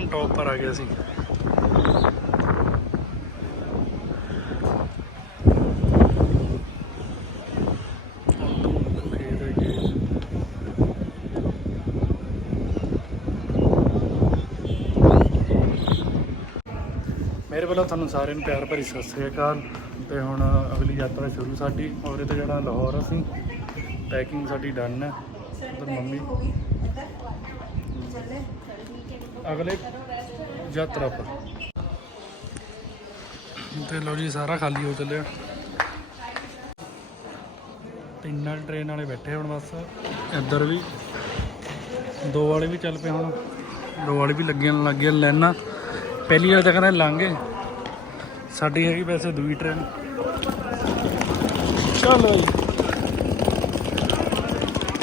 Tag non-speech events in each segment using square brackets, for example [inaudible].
ਐਨ top ਪਰ ਆ ਗਿਆ ਸੀ। ਮੇਰੇ ਵੱਲੋਂ ਤੁਹਾਨੂੰ ਸਾਰਿਆਂ ਨੂੰ ਪਿਆਰ ਭਰੀ ਸਤਿ ਸ੍ਰੀ ਅਕਾਲ। ਤੇ ਹੁਣ ਅਗਲੀ ਯਾਤਰਾ ਸ਼ੁਰੂ ਸਾਡੀ, ਔਰ ਇਹ ਤੇ ਜਿਹੜਾ ਲਾਹੌਰ ਅਸੀਂ ਪੈਕਿੰਗ ਸਾਡੀ ਡਨ ਹੈ। ਤੇ ਮੰਮੀ ਅਗਲੇ ਯਾਤਰਾ ਪਰ। ਤੇ ਲੋ ਜੀ, ਸਾਰਾ ਖਾਲੀ ਹੋ ਚੱਲਿਆ। ਤਿੰਨਾਂ ਟ੍ਰੇਨ ਵਾਲੇ ਬੈਠੇ ਹੁਣ ਬਸ। ਇੱਧਰ ਵੀ। ਦੋ ਵਾਲੇ ਵੀ ਚੱਲ ਪਏ ਹੁਣ। ਦੋ ਵਾਲੇ ਵੀ ਲੱਗੀਆਂ ਲੱਗੀਆਂ ਲਾਈਨਾਂ। ਪਹਿਲੀ ਵਾਰ ਤਾਂ ਕਹਿੰਦੇ ਲੰਘੇ ਸਾਡੀ ਹੈਗੀ ਵੈਸੇ ਦੂਈ ਟ੍ਰੇਨ ਚੱਲ ਜੀ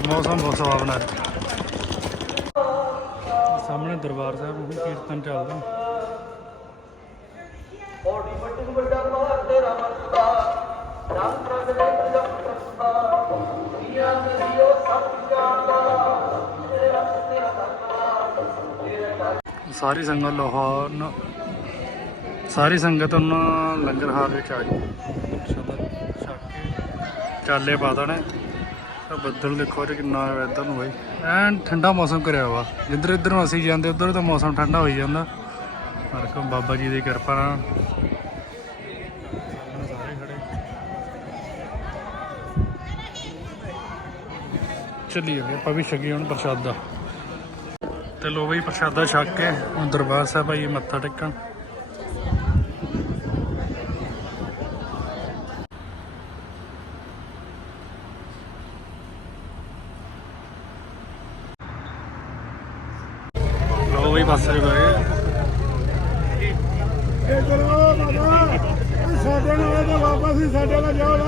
ਮੌਸਮ ਬਹੁਤ ਸੁਹਾਵਣਾ ਹੈ। ਸਾਹਮਣੇ ਦਰਬਾਰ ਸਾਹਿਬ ਵੀ ਕੀਰਤਨ ਚੱਲਦਾ। ਸਾਰੀ ਸੰਗਤ ਲਾਹੌਰ ਸਾਰੀ ਸੰਗਤ ਉਹਨਾਂ ਲੰਗਰ ਹਾਲ ਵਿੱਚ ਆ ਗਈ। ਚਾਲੇ ਪਾ ਦੇਣੇ ਬੱਦਲ ਦੇਖੋ ਜੇ ਕਿੰਨਾ ਹੋਇਆ ਨੂੰ ਬਾਈ। ਐਨ ਠੰਡਾ ਮੌਸਮ ਕਰਿਆ ਵਾ। ਜਿੱਧਰ ਇੱਧਰ ਨੂੰ ਅਸੀਂ ਜਾਂਦੇ, ਉਧਰ ਤਾਂ ਮੌਸਮ ਠੰਡਾ ਹੋਈ ਜਾਂਦਾ। ਪਰ ਕੋ ਬਾਬਾ ਜੀ ਦੀ ਕਿਰਪਾ ਨਾਲ। ਸਾਰੇ ਖੜੇ ਚੱਲੀਏ ਆਪਾਂ ਵੀ ਛਕੀ ਹੁਣ ਪ੍ਰਸ਼ਾਦਾ। ਤੇ ਲੋ ਬਈ ਪ੍ਰਸ਼ਾਦਾ ਛਕ ਕੇ ਹੁਣ ਦਰਬਾਰ ਸਾਹਿਬ ਆਈਏ ਮੱਥਾ ਟੇਕਣ। ਪਾਸੇ ਗਏ। ਇਹ ਕਰੋ ਬਾਬਾ ਇਹ ਸਾਡੇ ਨਾਲ ਤੇ ਵਾਪਸ ਹੀ ਸਾਡੇ ਨਾਲ ਜਾਓ ਨਾ।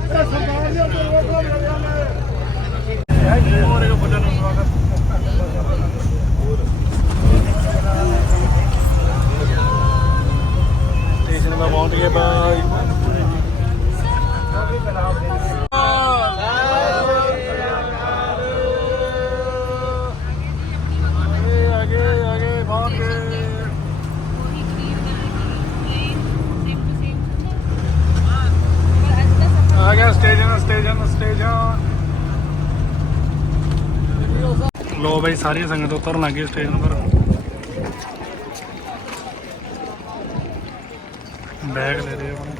ਇਹ ਸਰਦਾਰ ਜੀ ਉੱਪਰ ਵੇਖੋ ਲੱਗਿਆ ਮੈਂ ਮੋਰੇ ਕੋ ਬੁੱਢਾ ਨੂੰ ਸਟੇਸ਼ਨ 'ਤੇ ਪਹੁੰਚ ਗਏ ਬਾਈ ਆਗੇ ਆਗੇ ਪਹੁੰਚ ਗਏ ਆ ਗਿਆ ਸਟੇਸ਼ਨ ਲੋ ਬਈ ਸਾਰੀ ਸੰਗਤ ਉਤਰਨ ਲੱਗੀ ਸਟੇਸ਼ਨ ਪਰ ਬੈਗ ਲੈ ਰਹੇ ਆਪਣੇ।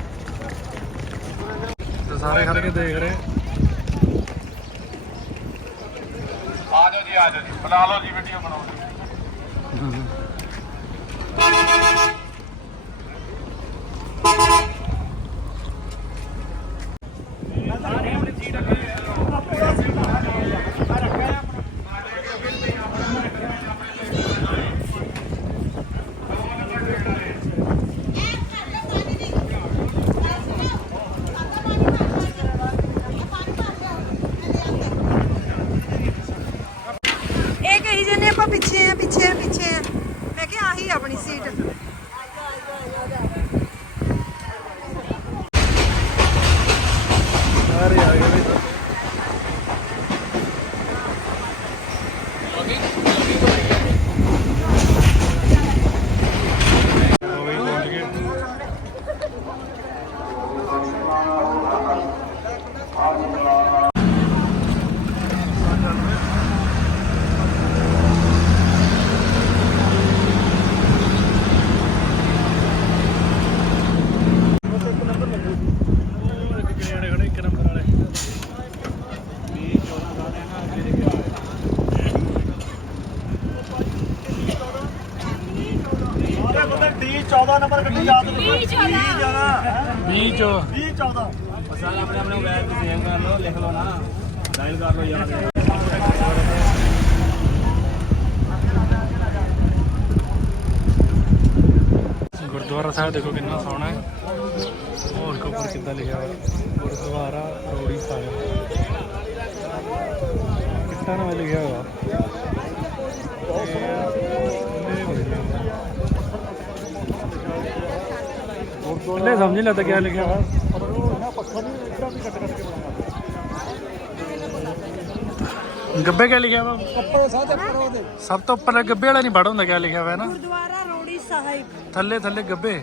ਸਾਰੇ ਖੜ ਕੇ ਦੇਖ ਰਹੇ ਆ। ਜਾਓ ਜੀ ਆ ਜਾਓ ਜੀ। ਬਣਾ ਲਓ ਜੀ ਵੀਡੀਓ ਬਣਾਓ ਜੀ। [laughs] ஆகும் 20 ਚੋ 20 14 ਸਾਰੇ ਆਪਣੇ ਆਪਣੇ ਮੋਬਾਈਲ ਤੇ ਸੇਵ ਕਰ ਲਓ ਲਿਖ ਲਓ ਨਾ। ਡਾਇਲ ਕਰ ਲਓ ਯਾਰ। ਗੁਰਦੁਆਰਾ ਸਾਹਿਬ ਦੇਖੋ ਕਿੰਨਾ ਸੋਹਣਾ ਹੈ। ਹੋਰ ਕੋ ਉੱਪਰ ਕਿੱਦਾਂ ਲਿਖਿਆ ਹੋਇਆ? ਗੁਰਦੁਆਰਾ ਰੋੜੀ ਸਾਹਿਬ। ਕਿੱਦਾਂ ਨਾਲ ਲਿਖਿਆ ਹੋਇਆ? ਬਹੁਤ ਸੋਹਣਾ ਸਮਝ ਨਹੀਂ ਲੱਗਦਾ ਕੀ ਲਿਖਿਆ ਹੋਇਆ। ਪੱਖਾ ਵੀ ਇਦਾਂ ਵੀ ਕੱਟ ਕੱਟ ਕੇ ਬਣਾਉਂਦਾ ਗੱਬੇ ਕਿਆ ਲਿਖਿਆ ਵਾ? ਕੱਪੜੇ ਸਾਦੇ ਪਰੋ ਦੇ ਸਭ ਤੋਂ ਉੱਪਰ ਗੱਬੇ ਵਾਲਾ ਨਹੀਂ ਪੜ੍ਹ ਹੁੰਦਾ ਕਿਆ ਲਿਖਿਆ ਹੋਇਆ ਨਾ। ਗੁਰਦੁਆਰਾ ਰੋੜੀ ਸਾਹਿਬ। ਥੱਲੇ ਥੱਲੇ ਗੱਬੇ।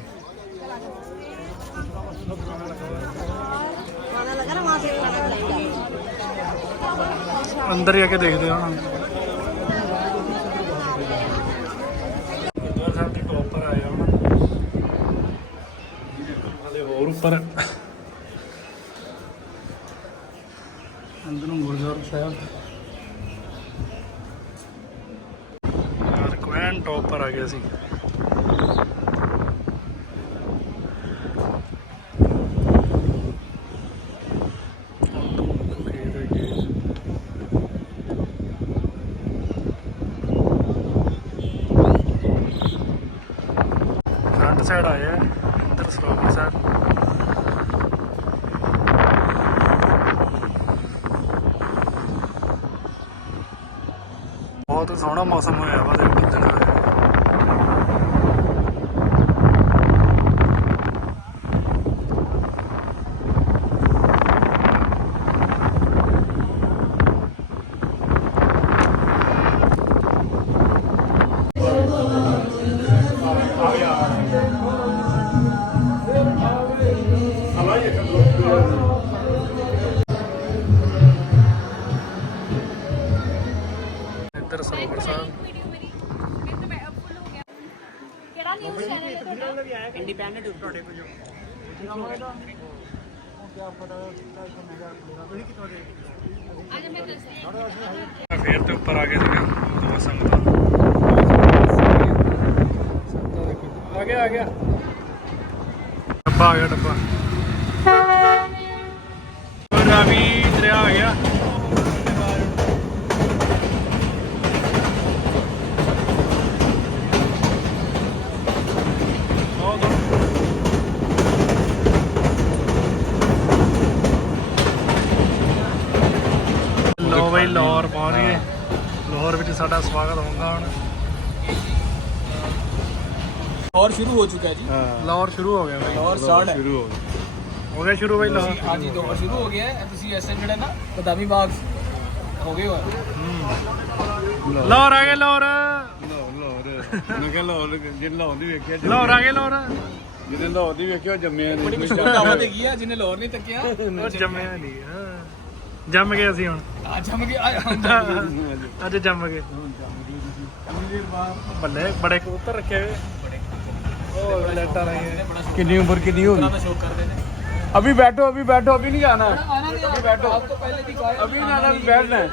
ਅੰਦਰ ਜਾ ਕੇ ਦੇਖਦੇ ਹਾਂ ਹੁਣ ਗੁਰਦੁਆਰਾ ਸਾਹਿਬ ਦੇ ਕੋਲ ਉੱਪਰ ਆਏ ਹੁਣ ਉੱਪਰ ਅੰਦਰ ਗੁਰਦੁਆਰਾ ਸਾਹਿਬ। ਯਾਰ ਕੁਐਨ ਟੌਪ ਪਰ ਆ ਗਿਆ ਸੀ ਖੇਤ ਹੈਗੇ। ਫਰੰਟ ਸਾਈਡ ਆਇਆ ਹੈ, ਇੱਧਰ ਸਰੋਵਰ ਸਾਹਿਬ ਬਹੁਤ ਸੋਹਣਾ ਮੌਸਮ ਹੋਇਆ ਵਾ ਤੇ ਬੱਦਲ ਇੱਧਰ ਸਰੋਵਰ ਸਾਹਿਬ ਕਿਹੜਾ ਨਿਊਜ਼ ਚੈਨਲ ਹੈ ਤੁਹਾਡਾ? ਅੱਜ ਮੈਂ ਦੱਸਦੀ ਫੇਰ ਤੇ ਉੱਪਰ ਆ ਗਏ ਸੀਗਾ ਉਦੋਂ ਸੰਗਤਾਂ। ਸੰਗਤਾਂ ਦੇਖੋ। ਆ ਗਿਆ ਆ ਗਿਆ। ਡੱਬਾ ਆ ਗਿਆ ਡੱਬਾ ਓਏ ਰਾਵੀ ਦਰਿਆ ਆ ਗਿਆ ਬਹੁਤ ਲੋ ਬਈ ਲਾਹੌਰ ਪਹੁੰਚ ਗਏ ਲਾਹੌਰ ਵਿੱਚ ਸਾਡਾ ਸਵਾਗਤ ਹੋਊਗਾ ਹੁਣ और शुरू हो चुका है जी ਲਾਹੌਰ ਸ਼ੁਰੂ ਹੋ ਗਿਆ ਬਈ और स्टार्ट है ਹੋ ਗਿਆ ਸ਼ੁਰੂ ਬਈ ਲਾਹੌਰ हाँ जी दौड़ शुरू हो गया है ਤੁਸੀਂ ਇਸ ਟਾਈਮ ਜਿਹੜਾ ਨਾ ਬਦਾਮੀ ਬਾਗ ਹੋ ਗਏ ਹੋ ਲਾਹੌਰ ਆ ਗਏ ਲਾਹੌਰ ਮੈਂ ਕਿਹਾ ਲਾਹੌਰ ਜੇ ਲਾਹੌਰ ਦੀ ਵੇਖਿਆ ਲਾਹੌਰ ਆ ਗਏ ਲਾਹੌਰ ਜਿਹਨੇ ਲਾਹੌਰ ਦੀ ਵੇਖਿਆ ਜੰਮਿਆ ਬੜੀ ਮਸ਼ਹੂਰ ਕਹਾਵਤ ਹੈਗੀ ਆ ਜਿਹਨੇ ਲਾਹੌਰ ਨਹੀਂ ਤੱਕਿਆ ਉਹ ਜੰਮਿਆ ਨਹੀਂ ਹਾਂ। ਜੰਮ ਗਏ ਅਸੀਂ ਹੁਣ ਆ ਜਮ ਕੇ ਆਇਆ ਅੱਜ ਜੰਮ ਗਏ ਬੱਲੇ ਬੜੇ ਕਬੂਤਰ ਰੱਖੇ ਹੋਏ ਉਹ ਲੈਟਾਂ ਲਾਈਆਂ ਕਿੰਨੀ ਉਮਰ ਕਿੰਨੀ ਹੋ ਦਾ ਸ਼ੌਕ ਕਰਦੇ ਨੇ अभी बैठो अभी बैठो अभी नहीं जाना आना नहीं अभी बैठो आप तो पहले भी गए अभी नहीं जाना अभी बैठना है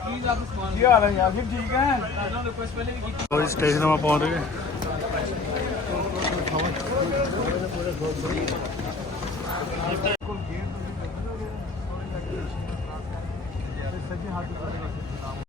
प्लीज आप सामान ਕੀ ਹਾਲ ਹੈ ਯਾਰ ਫਿਰ ਠੀਕ ਹੈ ना रिक्वेस्ट पहले भी की ਕੋਈ ਸੱਜੇ ਹੱਥ ਤੁਹਾਡੇ ਵਾਸਤੇ